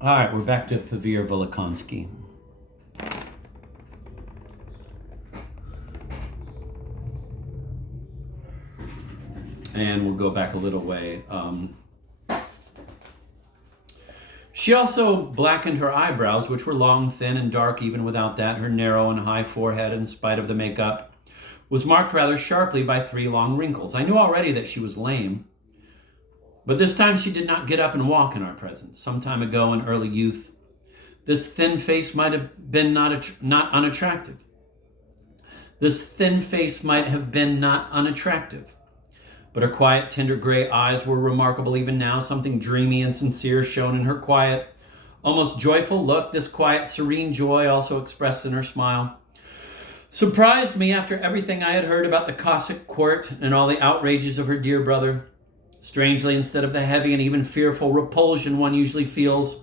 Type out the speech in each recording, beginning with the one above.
All right, we're back to Pavir Volokonsky. And we'll go back a little way. She also blackened her eyebrows, which were long, thin, and dark even without that. Her narrow and high forehead, in spite of the makeup, was marked rather sharply by 3 long wrinkles. I knew already that she was lame, but this time she did not get up and walk in our presence. Some time ago in early youth, this thin face might have been not unattractive. This thin face might have been not unattractive. But her quiet, tender gray eyes were remarkable even now. Something dreamy and sincere shone in her quiet, almost joyful look. This quiet, serene joy also expressed in her smile surprised me after everything I had heard about the Cossack court and all the outrages of her dear brother. Strangely, instead of the heavy and even fearful repulsion one usually feels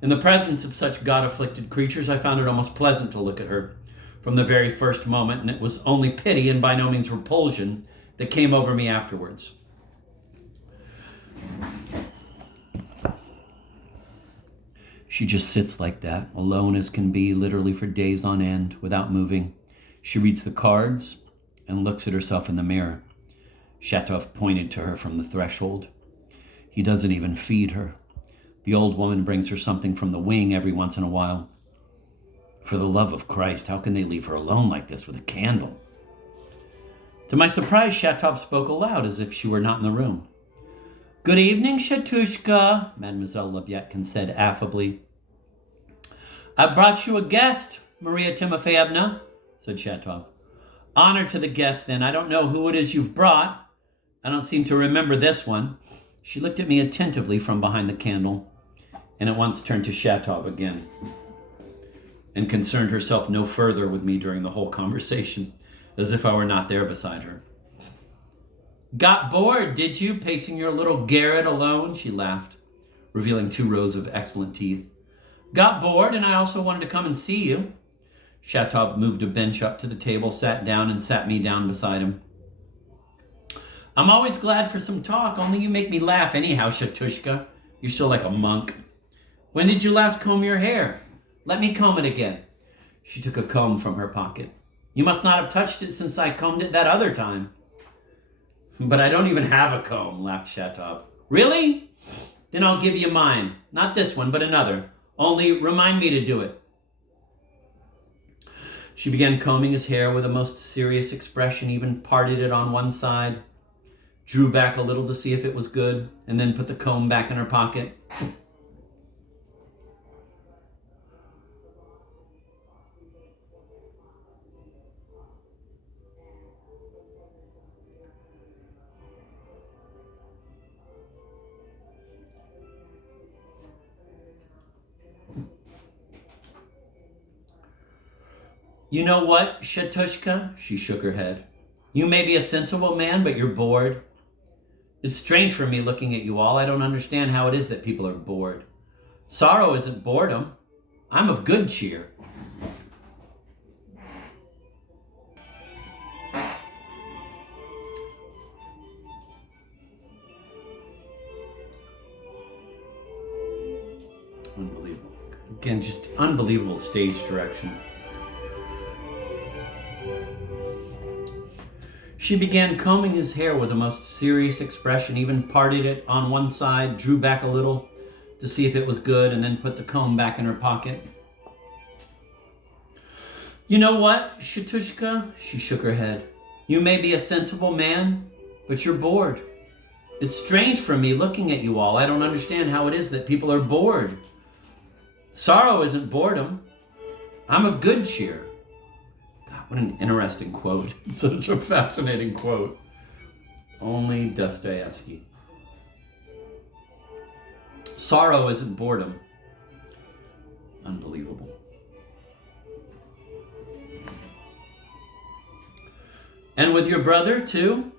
in the presence of such God-afflicted creatures, I found it almost pleasant to look at her from the very first moment, and it was only pity and by no means repulsion that came over me afterwards. She just sits like that, alone as can be, literally for days on end, without moving. She reads the cards and looks at herself in the mirror. Shatov pointed to her from the threshold. He doesn't even feed her. The old woman brings her something from the wing every once in a while. For the love of Christ, how can they leave her alone like this with a candle? To my surprise, Shatov spoke aloud as if she were not in the room. "Good evening, Shatushka," Mademoiselle Lebyatkin said affably. "I brought you a guest, Maria Timofeyevna," said Shatov. "Honor to the guest, then. I don't know who it is you've brought. I don't seem to remember this one." She looked at me attentively from behind the candle, and at once turned to Shatov again, and concerned herself no further with me during the whole conversation, as if I were not there beside her. "Got bored, did you, pacing your little garret alone?" she laughed, revealing 2 rows of excellent teeth. "Got bored, and I also wanted to come and see you." Shatov moved a bench up to the table, sat down, and sat me down beside him. "I'm always glad for some talk, only you make me laugh anyhow, Shatushka. You're so like a monk. When did you last comb your hair? Let me comb it again." She took a comb from her pocket. "You must not have touched it since I combed it that other time." "But I don't even have a comb," laughed Shatov. "Really? Then I'll give you mine. Not this one, but another. Only remind me to do it." She began combing his hair with a most serious expression, even parted it on one side, drew back a little to see if it was good, and then put the comb back in her pocket. "You know what, Shatushka?" She shook her head. "You may be a sensible man, but you're bored. It's strange for me looking at you all. I don't understand how it is that people are bored. Sorrow isn't boredom. I'm of good cheer." Unbelievable. Again, just unbelievable stage direction. She began combing his hair with a most serious expression, even parted it on one side, drew back a little to see if it was good, and then put the comb back in her pocket. "You know what, Shatushka?" She shook her head. "You may be a sensible man, but you're bored. It's strange for me looking at you all. I don't understand how it is that people are bored. Sorrow isn't boredom. I'm of good cheer." What an interesting quote. Such a fascinating quote. Only Dostoevsky. Sorrow isn't boredom. Unbelievable. "And with your brother, too?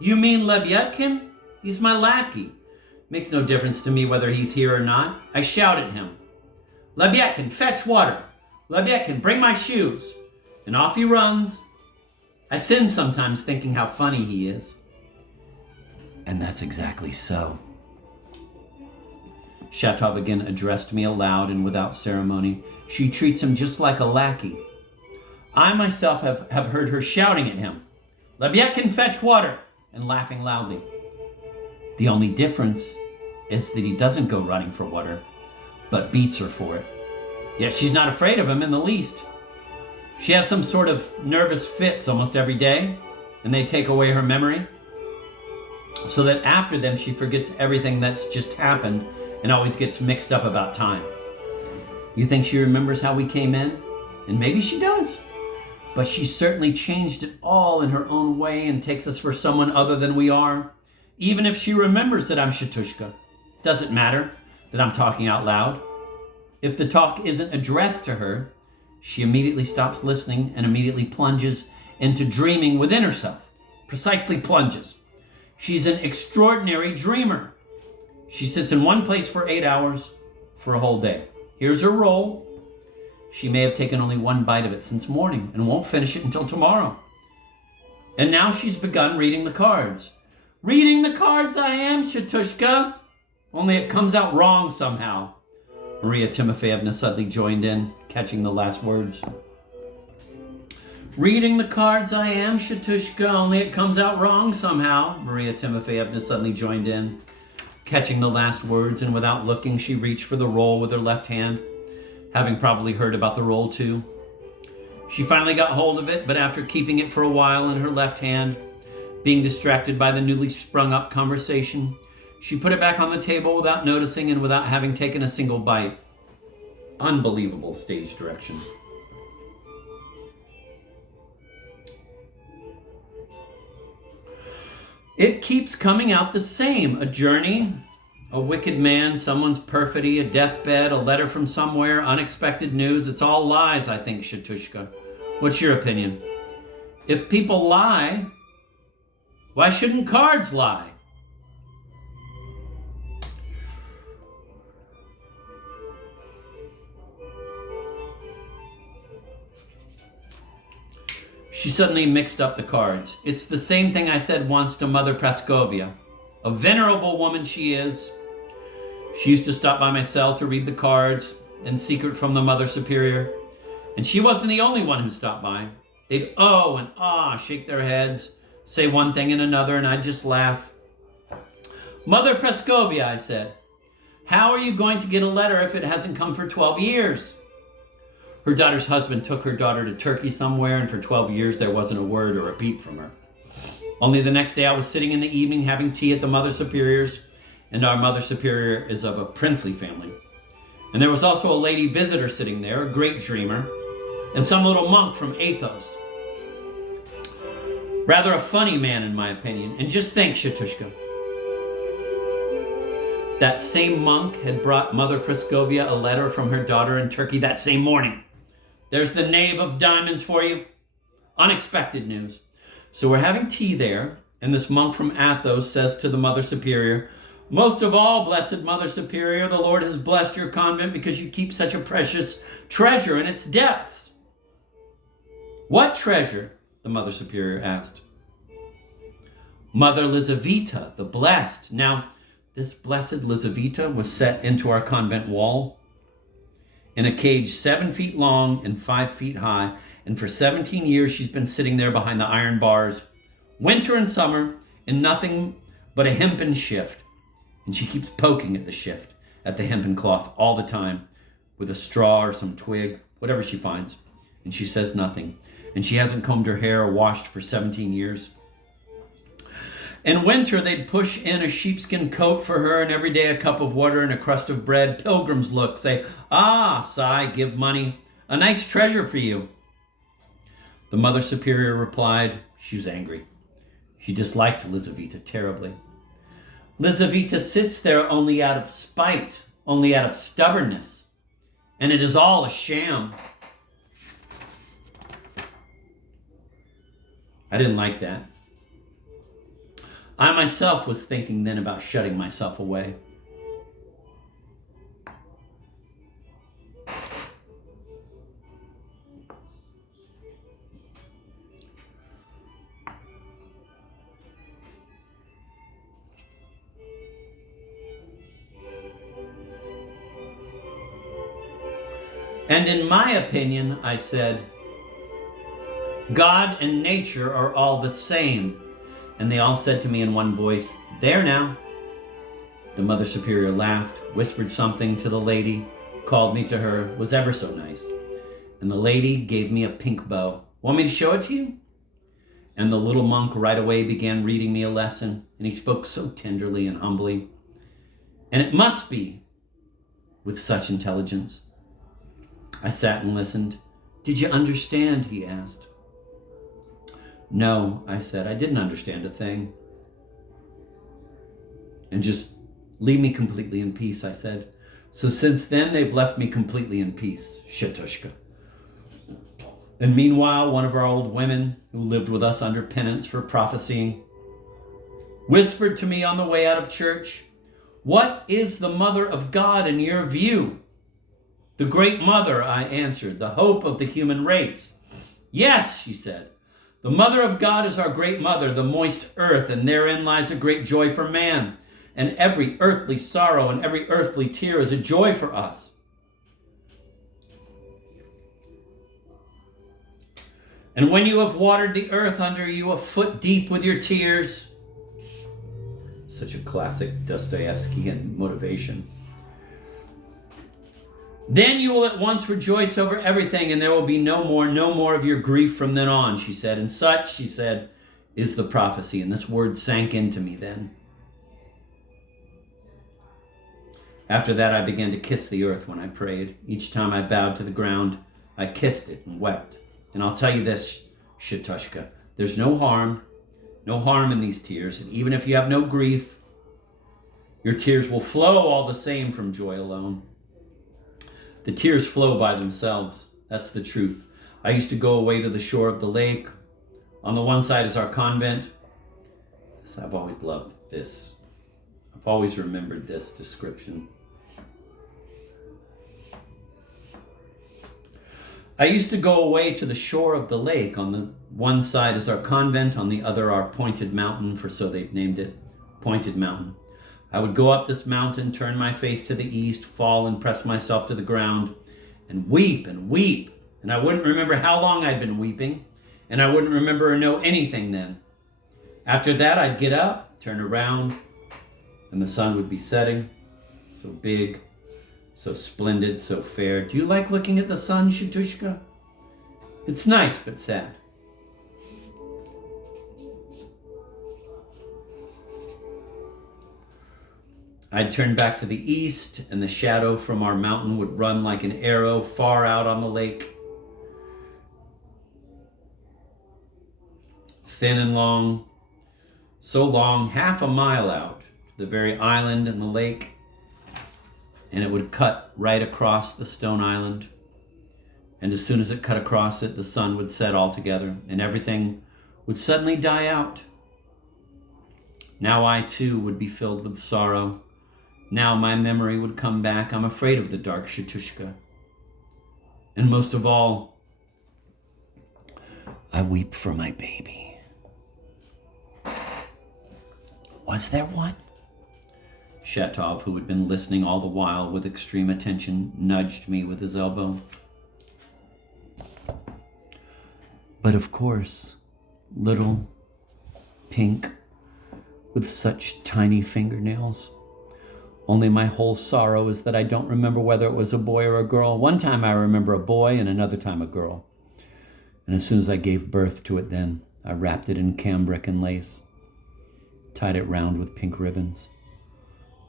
You mean Lebyatkin? He's my lackey. Makes no difference to me whether he's here or not. I shout at him, 'Lebyatkin, fetch water! Lebyatkin, bring my shoes!' And off he runs. I sin sometimes thinking how funny he is." And that's exactly so. Shatov again addressed me aloud and without ceremony. She treats him just like a lackey. I myself have heard her shouting at him, "Lebyadkin, fetch water," and laughing loudly. The only difference is that he doesn't go running for water, but beats her for it. Yet she's not afraid of him in the least. She has some sort of nervous fits almost every day, and they take away her memory, so that after them she forgets everything that's just happened and always gets mixed up about time. You think she remembers how we came in? And maybe she does. But she certainly changed it all in her own way and takes us for someone other than we are. Even if she remembers that I'm Shatushka, doesn't matter that I'm talking out loud. If the talk isn't addressed to her, she immediately stops listening and immediately plunges into dreaming within herself. Precisely plunges. She's an extraordinary dreamer. She sits in one place for 8 hours for a whole day. Here's her roll. She may have taken only one bite of it since morning and won't finish it until tomorrow. And now she's begun reading the cards. Reading the cards I am, Shatushka. Only it comes out wrong somehow. Maria Timofeyevna suddenly joined in, catching the last words. Reading the cards I am, Shatushka, only it comes out wrong somehow. Maria Timofeyevna suddenly joined in, catching the last words, and without looking, she reached for the roll with her left hand, having probably heard about the roll too. She finally got hold of it, but after keeping it for a while in her left hand, being distracted by the newly sprung up conversation, she put it back on the table without noticing and without having taken a single bite. Unbelievable stage direction. It keeps coming out the same. A journey, a wicked man, someone's perfidy, a deathbed, a letter from somewhere, unexpected news. It's all lies, I think, Shatushka. What's your opinion? If people lie, why shouldn't cards lie? She suddenly mixed up the cards. It's the same thing I said once to Mother Praskovia. A venerable woman she is. She used to stop by my cell to read the cards in secret from the Mother Superior. And she wasn't the only one who stopped by. They'd oh and ah, shake their heads, say one thing and another, and I'd just laugh. Mother Praskovia, I said, how are you going to get a letter if it hasn't come for 12 years? Her daughter's husband took her daughter to Turkey somewhere, and for 12 years there wasn't a word or a peep from her. Only the next day I was sitting in the evening having tea at the Mother Superior's, and our Mother Superior is of a princely family. And there was also a lady visitor sitting there, a great dreamer, and some little monk from Athos. Rather a funny man, in my opinion. And just think, Shatushka, that same monk had brought Mother Praskovia a letter from her daughter in Turkey that same morning. There's the knave of diamonds for you. Unexpected news. So we're having tea there, and this monk from Athos says to the Mother Superior, most of all, blessed Mother Superior, the Lord has blessed your convent because you keep such a precious treasure in its depths. What treasure? The Mother Superior asked. Mother Lizaveta, the blessed. Now, this blessed Lizaveta was set into our convent wall in a cage 7 feet long and 5 feet high. And for 17 years, she's been sitting there behind the iron bars, winter and summer, in nothing but a hempen shift. And she keeps poking at the shift, at the hempen cloth all the time, with a straw or some twig, whatever she finds. And she says nothing. And she hasn't combed her hair or washed for 17 years. In winter, they'd push in a sheepskin coat for her, and every day a cup of water and a crust of bread. Pilgrims look, say, ah, sigh, give money. A nice treasure for you. The Mother Superior replied, she was angry. She disliked Lizaveta terribly. Lizaveta sits there only out of spite, only out of stubbornness, and it is all a sham. I didn't like that. I myself was thinking then about shutting myself away. And in my opinion, I said, God and nature are all the same. And they all said to me in one voice, there now. The Mother Superior laughed, whispered something to the lady, called me to her, was ever so nice. And the lady gave me a pink bow. Want me to show it to you? And the little monk right away began reading me a lesson, and he spoke so tenderly and humbly. And it must be with such intelligence. I sat and listened. Did you understand? He asked. No, I said, I didn't understand a thing. And just leave me completely in peace, I said. So since then, they've left me completely in peace, Shatushka. And meanwhile, one of our old women, who lived with us under penance for prophesying, whispered to me on the way out of church, what is the Mother of God in your view? The Great Mother, I answered, the hope of the human race. Yes, she said, the Mother of God is our Great Mother, the moist earth, and therein lies a great joy for man. And every earthly sorrow and every earthly tear is a joy for us. And when you have watered the earth under you a foot deep with your tears, such a classic Dostoevskian motivation, then you will at once rejoice over everything, and there will be no more of your grief from then on, she said. And such, she said, is the prophecy. And this word sank into me then. After that, I began to kiss the earth when I prayed. Each time I bowed to the ground, I kissed it and wept. And I'll tell you this, Shatushka, there's no harm in these tears. And even if you have no grief, your tears will flow all the same from joy alone. The tears flow by themselves. That's the truth. I used to go away to the shore of the lake. On the one side is our convent. So I've always loved this. I've always remembered this description. I used to go away to the shore of the lake. On the one side is our convent, on the other our Pointed Mountain, for so they've named it, Pointed Mountain. I would go up this mountain, turn my face to the east, fall and press myself to the ground, and weep and weep. And I wouldn't remember how long I'd been weeping, and I wouldn't remember or know anything then. After that, I'd get up, turn around, and the sun would be setting, so big, so splendid, so fair. Do you like looking at the sun, Shatushka? It's nice, but sad. I'd turn back to the east, and the shadow from our mountain would run like an arrow far out on the lake. Thin and long, so long, half a mile out, the very island and the lake, and it would cut right across the stone island. And as soon as it cut across it, the sun would set altogether, and everything would suddenly die out. Now I too would be filled with sorrow. Now my memory would come back. I'm afraid of the dark, Shatushka. And most of all, I weep for my baby. Was there one? Shatov, who had been listening all the while with extreme attention, nudged me with his elbow. But of course, little, pink, with such tiny fingernails. Only my whole sorrow is that I don't remember whether it was a boy or a girl. One time I remember a boy and another time a girl. And as soon as I gave birth to it then, I wrapped it in cambric and lace, tied it round with pink ribbons,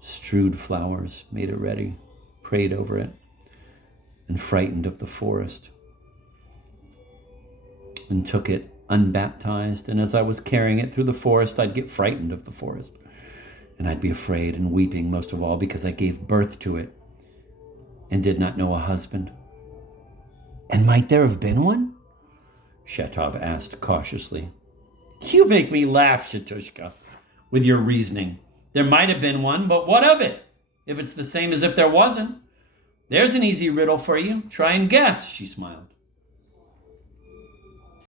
strewed flowers, made it ready, prayed over it, and frightened of the forest, and took it unbaptized. And as I was carrying it through the forest, I'd get frightened of the forest. And I'd be afraid and weeping most of all because I gave birth to it and did not know a husband. And might there have been one? Shatov asked cautiously. You make me laugh, Shatushka, with your reasoning. There might have been one, but what of it? If it's the same as if there wasn't. There's an easy riddle for you. Try and guess, she smiled.